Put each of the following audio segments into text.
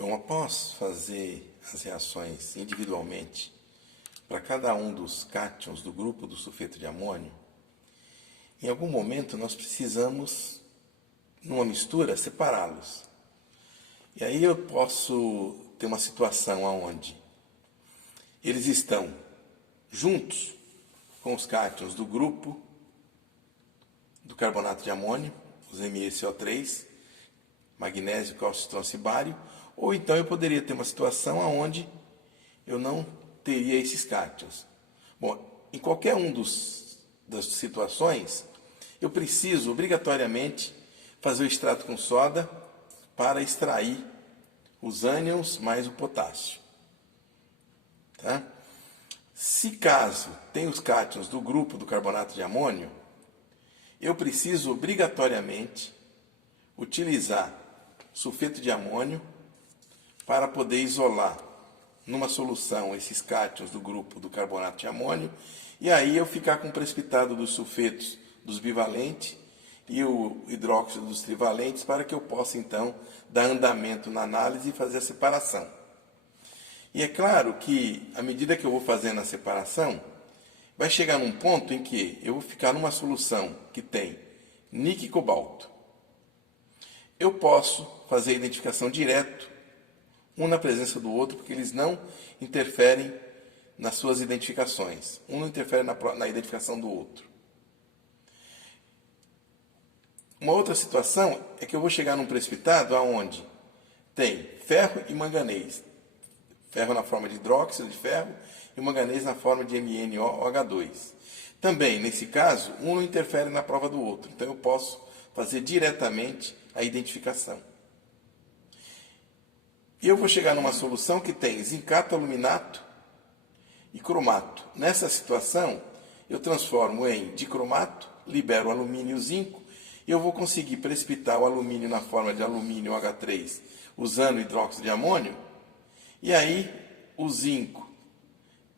Bom, após fazer as reações individualmente para cada um dos cátions do grupo do sulfeto de amônio, em algum momento nós precisamos, numa mistura, separá-los. E aí eu posso ter uma situação onde eles estão juntos com os cátions do grupo do carbonato de amônio, os MeCO3, magnésio, cálcio, estrôncio e bário, ou então eu poderia ter uma situação onde eu não teria esses cátions. Bom, em qualquer das situações, eu preciso obrigatoriamente fazer o extrato com soda para extrair os ânions mais o potássio. Tá? Se caso tem os cátions do grupo do carbonato de amônio, eu preciso obrigatoriamente utilizar sulfeto de amônio para poder isolar numa solução esses cátions do grupo do carbonato de amônio e aí eu ficar com o precipitado dos sulfetos dos bivalentes e o hidróxido dos trivalentes para que eu possa então dar andamento na análise e fazer a separação. E é claro que à medida que eu vou fazendo a separação, vai chegar num ponto em que eu vou ficar numa solução que tem níquel e cobalto. Eu posso fazer a identificação direto, um na presença do outro, porque eles não interferem nas suas identificações. Um não interfere na identificação do outro. Uma outra situação é que eu vou chegar num precipitado onde tem ferro e manganês. Ferro na forma de hidróxido de ferro e manganês na forma de MnOH2. Também, nesse caso, um não interfere na prova do outro. Então eu posso fazer diretamente a identificação. E eu vou chegar numa solução que tem zincato, aluminato e cromato. Nessa situação, eu transformo em dicromato, libero o alumínio e o zinco, e eu vou conseguir precipitar o alumínio na forma de alumínio H3 usando hidróxido de amônio, e aí o zinco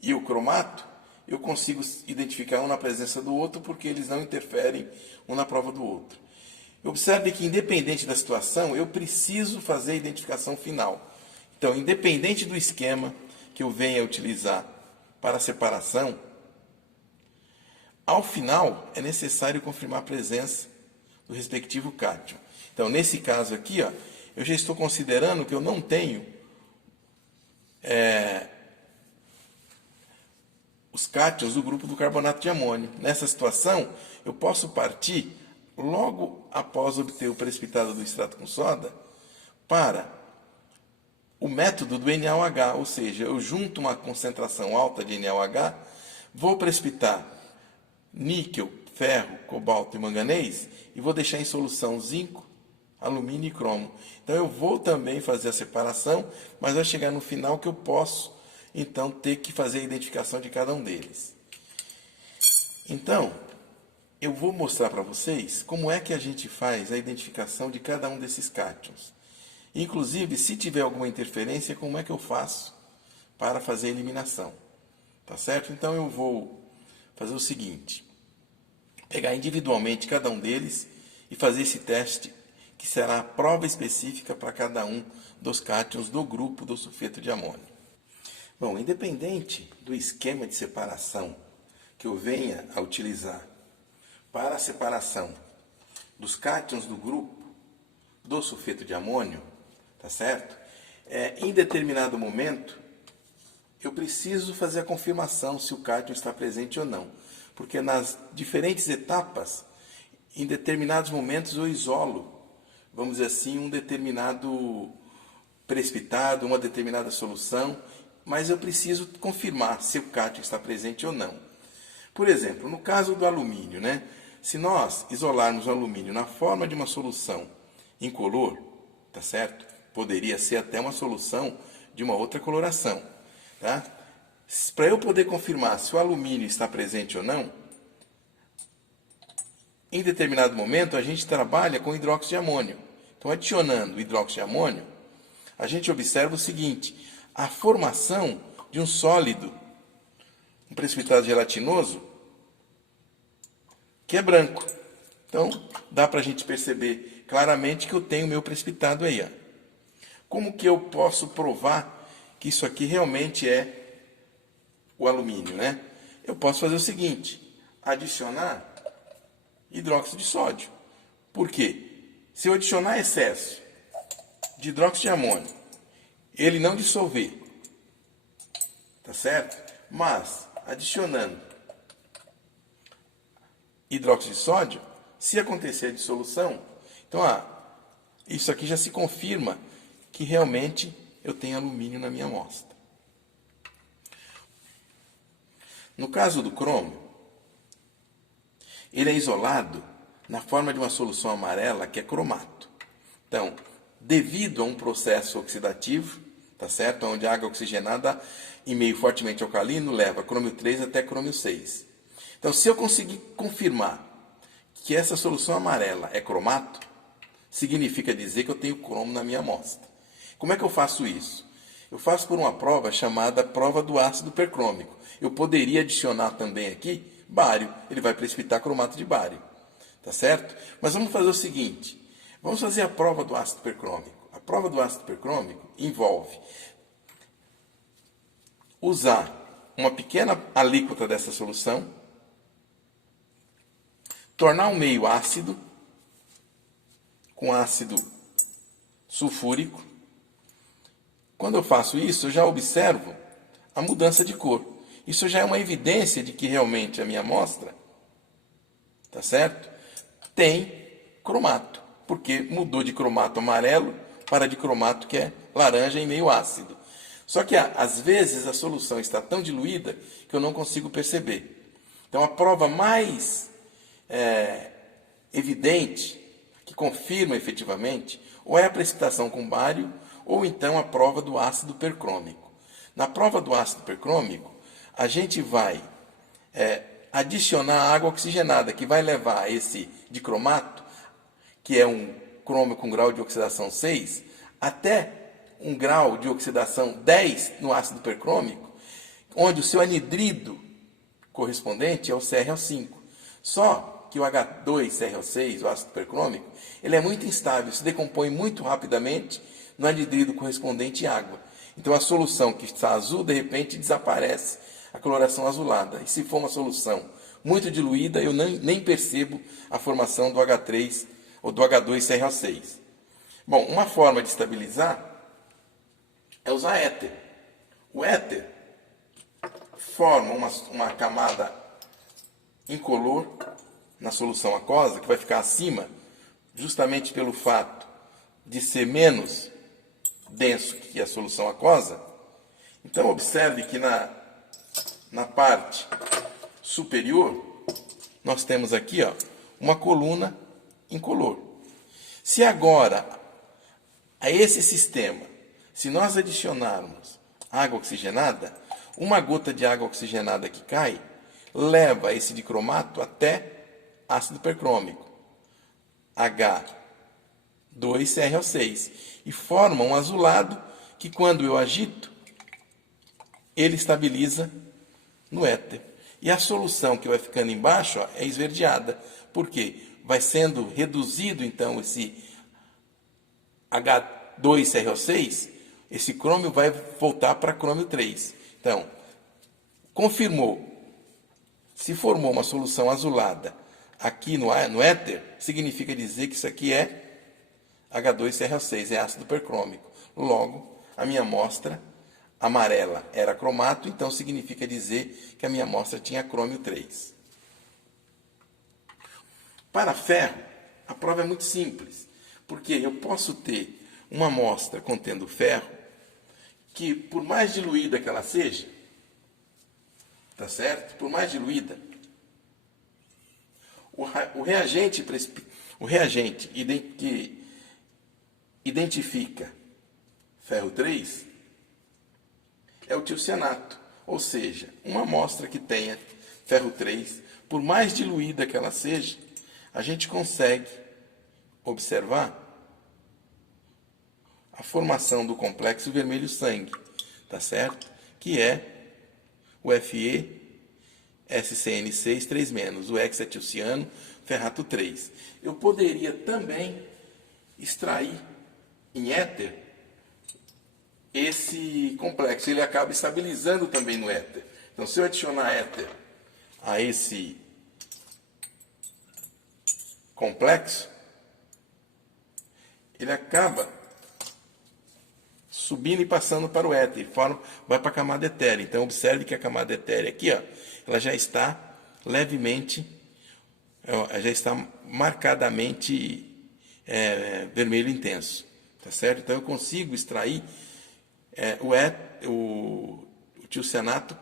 e o cromato eu consigo identificar um na presença do outro porque eles não interferem um na prova do outro. Observe que, independente da situação, eu preciso fazer a identificação final. Então, independente do esquema que eu venha utilizar para a separação, ao final é necessário confirmar a presença do respectivo cátion. Então, nesse caso aqui, ó, eu já estou considerando que eu não tenho os cátions do grupo do carbonato de amônio. Nessa situação, eu posso partir logo após obter o precipitado do extrato com soda para o método do NaOH, ou seja, eu junto uma concentração alta de NaOH, vou precipitar níquel, ferro, cobalto e manganês e vou deixar em solução zinco, alumínio e cromo. Então eu vou também fazer a separação, mas vai chegar no final que eu posso então ter que fazer a identificação de cada um deles. Então, eu vou mostrar para vocês como é que a gente faz a identificação de cada um desses cátions. Inclusive, se tiver alguma interferência, como é que eu faço para fazer a eliminação. Tá certo? Então eu vou fazer o seguinte: pegar individualmente cada um deles e fazer esse teste, que será a prova específica para cada um dos cátions do grupo do sulfeto de amônio. Bom, independente do esquema de separação que eu venha a utilizar para a separação dos cátions do grupo do sulfeto de amônio, tá certo? Em determinado momento, eu preciso fazer a confirmação se o cátion está presente ou não, porque nas diferentes etapas, em determinados momentos eu isolo, vamos dizer assim, um determinado precipitado, uma determinada solução, mas eu preciso confirmar se o cátion está presente ou não. Por exemplo, no caso do alumínio, né? Se nós isolarmos o alumínio na forma de uma solução incolor, tá certo? Poderia ser até uma solução de uma outra coloração, tá? Para eu poder confirmar se o alumínio está presente ou não, em determinado momento a gente trabalha com hidróxido de amônio. Então, adicionando o hidróxido de amônio, a gente observa o seguinte: a formação de um sólido, um precipitado gelatinoso, que é branco. Então, dá para a gente perceber claramente que eu tenho o meu precipitado aí. Ó. como que eu posso provar que isso aqui realmente é o alumínio, né? Eu posso fazer o seguinte, adicionar hidróxido de sódio. Por quê? Se eu adicionar excesso de hidróxido de amônio, ele não dissolver, tá certo? Mas, adicionando hidróxido de sódio, se acontecer a dissolução, então, isso aqui já se confirma que realmente eu tenho alumínio na minha amostra. No caso do cromo, ele é isolado na forma de uma solução amarela que é cromato. Então, devido a um processo oxidativo, tá certo? Onde a água oxigenada em meio fortemente alcalino leva crômio 3 até crômio 6. Então, se eu conseguir confirmar que essa solução amarela é cromato, significa dizer que eu tenho cromo na minha amostra. Como é que eu faço isso? Eu faço por uma prova chamada prova do ácido percrômico. Eu poderia adicionar também aqui bário, ele vai precipitar cromato de bário. Tá certo? Mas vamos fazer o seguinte, vamos fazer a prova do ácido percrômico. A prova do ácido percrômico envolve usar uma pequena alíquota dessa solução, tornar o meio ácido, com ácido sulfúrico. Quando eu faço isso, eu já observo a mudança de cor. Isso já é uma evidência de que realmente a minha amostra, tá certo? Tem cromato, porque mudou de cromato amarelo para de cromato que é laranja em meio ácido. Só que às vezes a solução está tão diluída que eu não consigo perceber. Então a prova mais evidente, que confirma efetivamente, ou é a precipitação com bário, ou então a prova do ácido percrômico. Na prova do ácido percrômico, a gente vai adicionar água oxigenada, que vai levar esse dicromato, que é um crômio com grau de oxidação 6, até um grau de oxidação 10 no ácido percrômico, onde o seu anidrido correspondente é o CrO5. Só que o H2CrO6, o ácido percrômico, ele é muito instável, se decompõe muito rapidamente no anidrido correspondente em água. Então a solução que está azul, de repente, desaparece a coloração azulada. E se for uma solução muito diluída, eu nem percebo a formação do H3 ou do H2CrO6. Bom, uma forma de estabilizar é usar éter. O éter forma uma camada incolor na solução aquosa, que vai ficar acima, justamente pelo fato de ser menos denso que a solução aquosa. Então, observe que na parte superior, nós temos aqui uma coluna incolor. Se agora, a esse sistema, se nós adicionarmos água oxigenada, uma gota de água oxigenada que cai, leva esse dicromato até ácido percrômico, H2CrO6, e forma um azulado que, quando eu agito, ele estabiliza no éter. E a solução que vai ficando embaixo é esverdeada. Por quê? Vai sendo reduzido, então, esse H2CrO6, esse crômio vai voltar para crômio 3. Então, confirmou. Se formou uma solução azulada aqui no éter, significa dizer que isso aqui é H2CrO6, é ácido percrômico. Logo, a minha amostra amarela era cromato, então significa dizer que a minha amostra tinha crômio 3. Para ferro, a prova é muito simples, porque eu posso ter uma amostra contendo ferro que, por mais diluída que ela seja, tá certo? Por mais diluída, o reagente que identifica ferro 3 é o tiocianato, ou seja, uma amostra que tenha ferro 3, por mais diluída que ela seja, a gente consegue observar a formação do complexo vermelho-sangue, tá certo? Que é o FeSCN6 3-, o hexatilciano ferrato 3. Eu poderia também extrair em éter esse complexo. Ele acaba estabilizando também no éter. Então, se eu adicionar éter a esse complexo, ele acaba subindo e passando para o éter, vai para a camada etérea. Então, observe que a camada etérea aqui, ó, ela já está levemente, já está marcadamente vermelho intenso. Tá certo? Então, eu consigo extrair o tiocianato,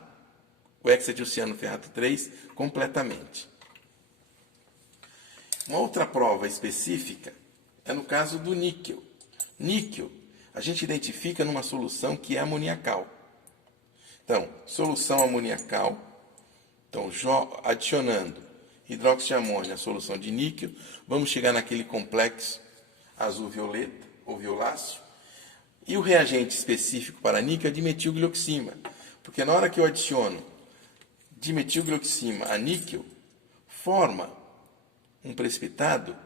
o hexatiociano ferrato 3, completamente. Uma outra prova específica é no caso do níquel. Níquel, a gente identifica numa solução que é amoniacal. Então, solução amoniacal, então, adicionando hidróxido de amônio à solução de níquel, vamos chegar naquele complexo azul-violeta ou violáceo. E o reagente específico para níquel é dimetilglioxima, porque na hora que eu adiciono dimetilglioxima a níquel, forma um precipitado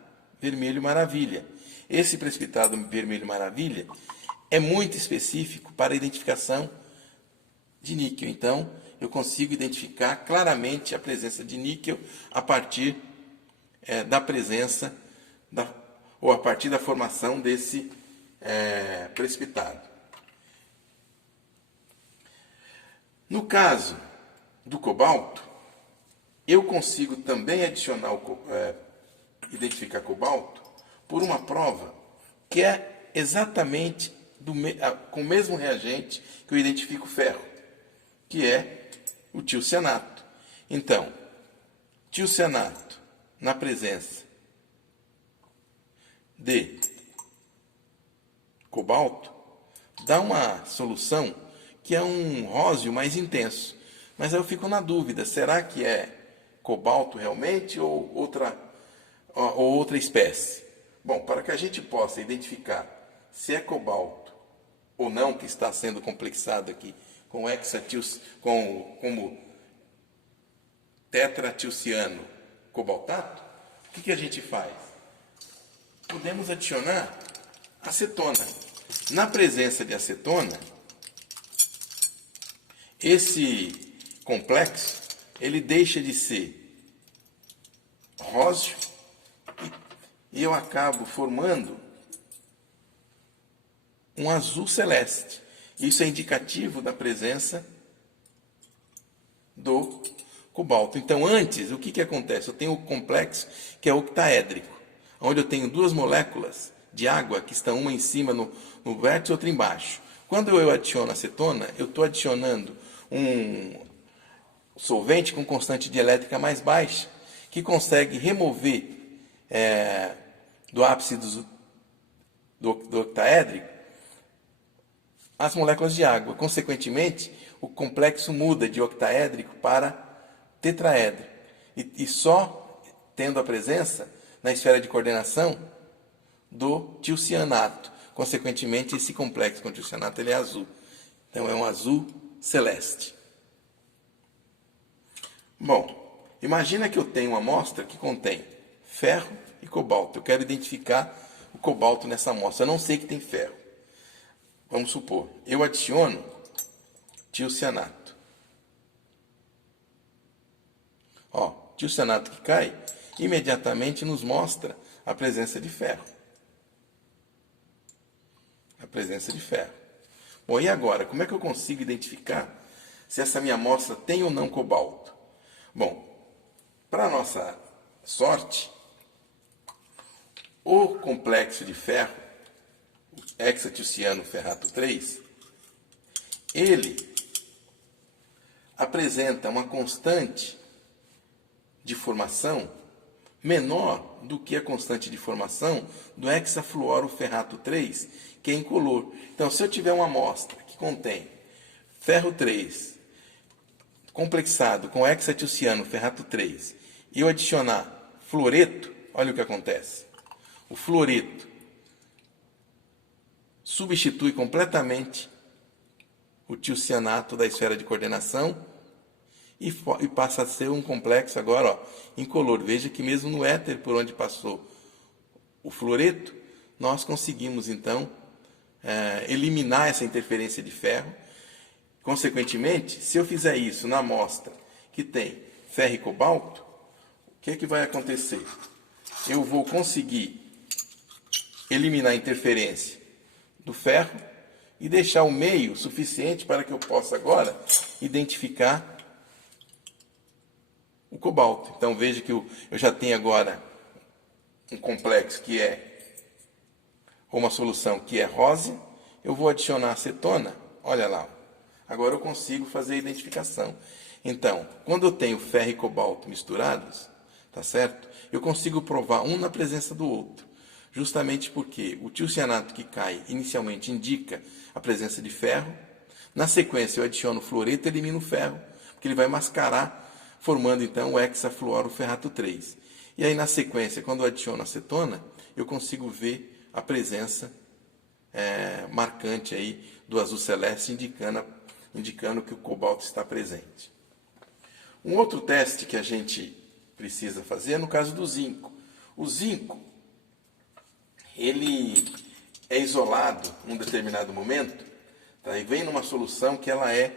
vermelho maravilha. Esse precipitado vermelho maravilha é muito específico para a identificação de níquel. Então, eu consigo identificar claramente a presença de níquel a partir da presença, ou a partir da formação desse precipitado. No caso do cobalto, eu consigo também identificar cobalto por uma prova que é exatamente com o mesmo reagente que eu identifico ferro, que é o tiocianato. Então, tiocianato na presença de cobalto dá uma solução que é um róseo mais intenso. Mas aí eu fico na dúvida, será que é cobalto realmente ou outra espécie? Bom, para que a gente possa identificar se é cobalto ou não que está sendo complexado aqui com como tetratiociano cobaltato, o que a gente faz? Podemos adicionar acetona. Na presença de acetona, esse complexo ele deixa de ser róseo e eu acabo formando um azul celeste. Isso é indicativo da presença do cobalto. Então, antes, o que acontece? Eu tenho o complexo que é octaédrico, onde eu tenho duas moléculas de água que estão uma em cima no vértice e outra embaixo. Quando eu adiciono acetona, eu estou adicionando um solvente com constante dielétrica mais baixa, que consegue remover do ápice do octaédrico as moléculas de água. Consequentemente, o complexo muda de octaédrico para tetraédrico. E só tendo a presença na esfera de coordenação do tiocianato. Consequentemente, esse complexo com tiocianato ele é azul. Então, é um azul celeste. Bom, imagina que eu tenho uma amostra que contém ferro e cobalto. Eu quero identificar o cobalto nessa amostra. Eu não sei que tem ferro. Vamos supor, eu adiciono tiocianato. Ó, tiocianato que cai, imediatamente nos mostra a presença de ferro. A presença de ferro. Bom, e agora, como é que eu consigo identificar se essa minha amostra tem ou não cobalto? Bom, para nossa sorte, o complexo de ferro, hexatiociano ferrato 3, ele apresenta uma constante de formação menor do que a constante de formação do hexafluoroferrato 3, que é incolor. Então, se eu tiver uma amostra que contém ferro 3 complexado com hexatiociano ferrato 3 e eu adicionar fluoreto, olha o que acontece. O fluoreto substitui completamente o tiocianato da esfera de coordenação e passa a ser um complexo agora, ó, incolor. Veja que mesmo no éter por onde passou o fluoreto, nós conseguimos então eliminar essa interferência de ferro. Consequentemente, se eu fizer isso na amostra que tem ferro e cobalto, o que é que vai acontecer? Eu vou conseguir eliminar a interferência do ferro e deixar o meio suficiente para que eu possa agora identificar o cobalto. Então veja que eu já tenho agora um complexo que é uma solução que é rosa, eu vou adicionar acetona, olha lá, agora eu consigo fazer a identificação. Então, quando eu tenho ferro e cobalto misturados, tá certo? Eu consigo provar um na presença do outro, justamente porque o tiocianato que cai inicialmente indica a presença de ferro, na sequência eu adiciono fluoreto e elimino o ferro, porque ele vai mascarar, formando então o hexafluoroferrato 3. E aí na sequência, quando eu adiciono acetona, eu consigo ver a presença marcante aí do azul celeste, indicando que o cobalto está presente. Um outro teste que a gente precisa fazer é no caso do zinco. O zinco, ele é isolado num determinado momento, tá? E vem numa solução que ela é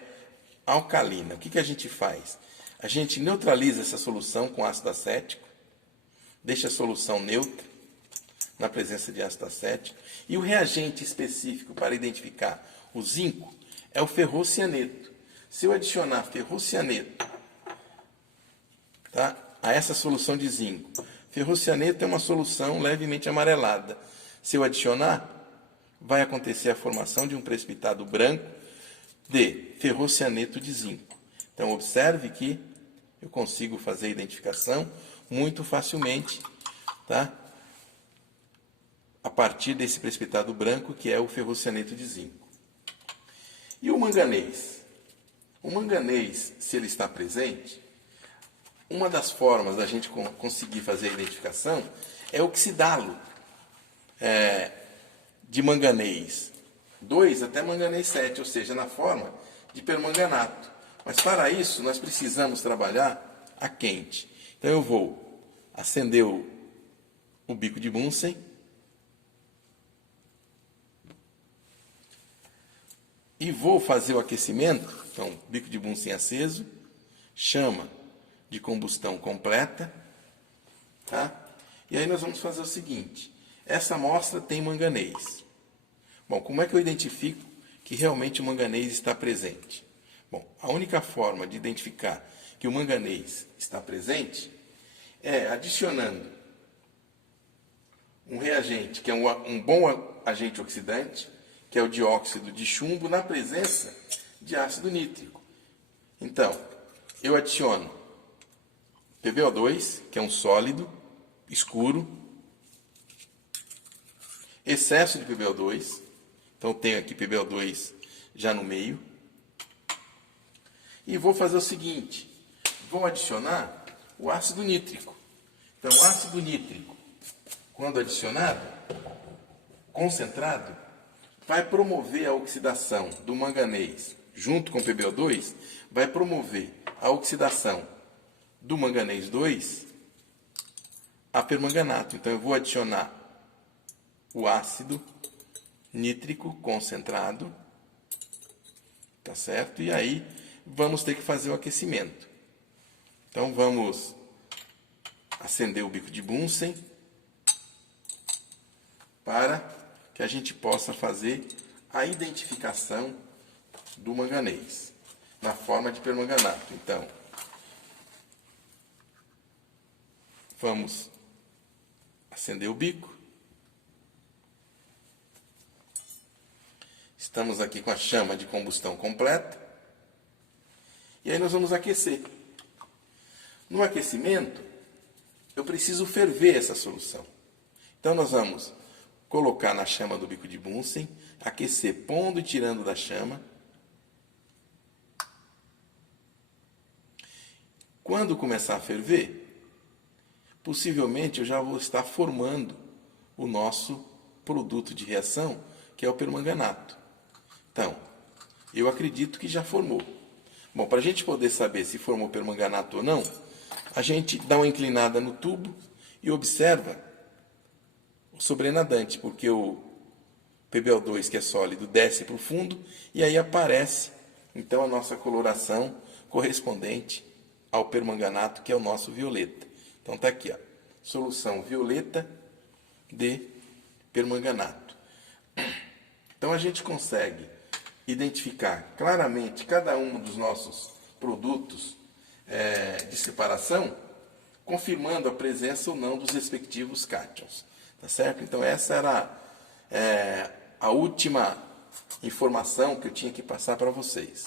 alcalina. O que a gente faz? A gente neutraliza essa solução com ácido acético, deixa a solução neutra, na presença de ácido acético, e o reagente específico para identificar o zinco é o ferrocianeto. Se eu adicionar ferrocianeto, tá, a essa solução de zinco, ferrocianeto é uma solução levemente amarelada. Se eu adicionar, vai acontecer a formação de um precipitado branco de ferrocianeto de zinco. Então observe que eu consigo fazer a identificação muito facilmente, tá? A partir desse precipitado branco, que é o ferrocianeto de zinco. E o manganês? O manganês, se ele está presente, uma das formas da gente conseguir fazer a identificação é oxidá-lo de manganês 2 até manganês 7, ou seja, na forma de permanganato. Mas para isso, nós precisamos trabalhar a quente. Então eu vou acender o bico de Bunsen, e vou fazer o aquecimento. Então, bico de Bunsen aceso, chama de combustão completa, tá? E aí nós vamos fazer o seguinte: essa amostra tem manganês. Bom, como é que eu identifico que realmente o manganês está presente? Bom, a única forma de identificar que o manganês está presente é adicionando um reagente que é um bom agente oxidante, que é o dióxido de chumbo, na presença de ácido nítrico. Então, eu adiciono PbO2, que é um sólido escuro, excesso de PbO2, então tenho aqui PbO2 já no meio, e vou fazer o seguinte: vou adicionar o ácido nítrico. Então, o ácido nítrico, quando adicionado, concentrado, vai promover a oxidação do manganês junto com o PbO2, vai promover a oxidação do manganês 2 a permanganato. Então eu vou adicionar o ácido nítrico concentrado, tá certo? E aí vamos ter que fazer o aquecimento. Então vamos acender o bico de Bunsen para que a gente possa fazer a identificação do manganês na forma de permanganato. Então, vamos acender o bico. Estamos aqui com a chama de combustão completa. E aí nós vamos aquecer. No aquecimento, eu preciso ferver essa solução. Então nós vamos colocar na chama do bico de Bunsen, aquecer pondo e tirando da chama. Quando começar a ferver, possivelmente eu já vou estar formando o nosso produto de reação, que é o permanganato. Então, eu acredito que já formou. Bom, para a gente poder saber se formou permanganato ou não, a gente dá uma inclinada no tubo e observa o sobrenadante, porque o PbO2, que é sólido, desce para o fundo, e aí aparece, então, a nossa coloração correspondente ao permanganato, que é o nosso violeta. Então, está aqui, ó, solução violeta de permanganato. Então, a gente consegue identificar claramente cada um dos nossos produtos de separação, confirmando a presença ou não dos respectivos cátions. Tá certo? Então, essa era a última informação que eu tinha que passar para vocês.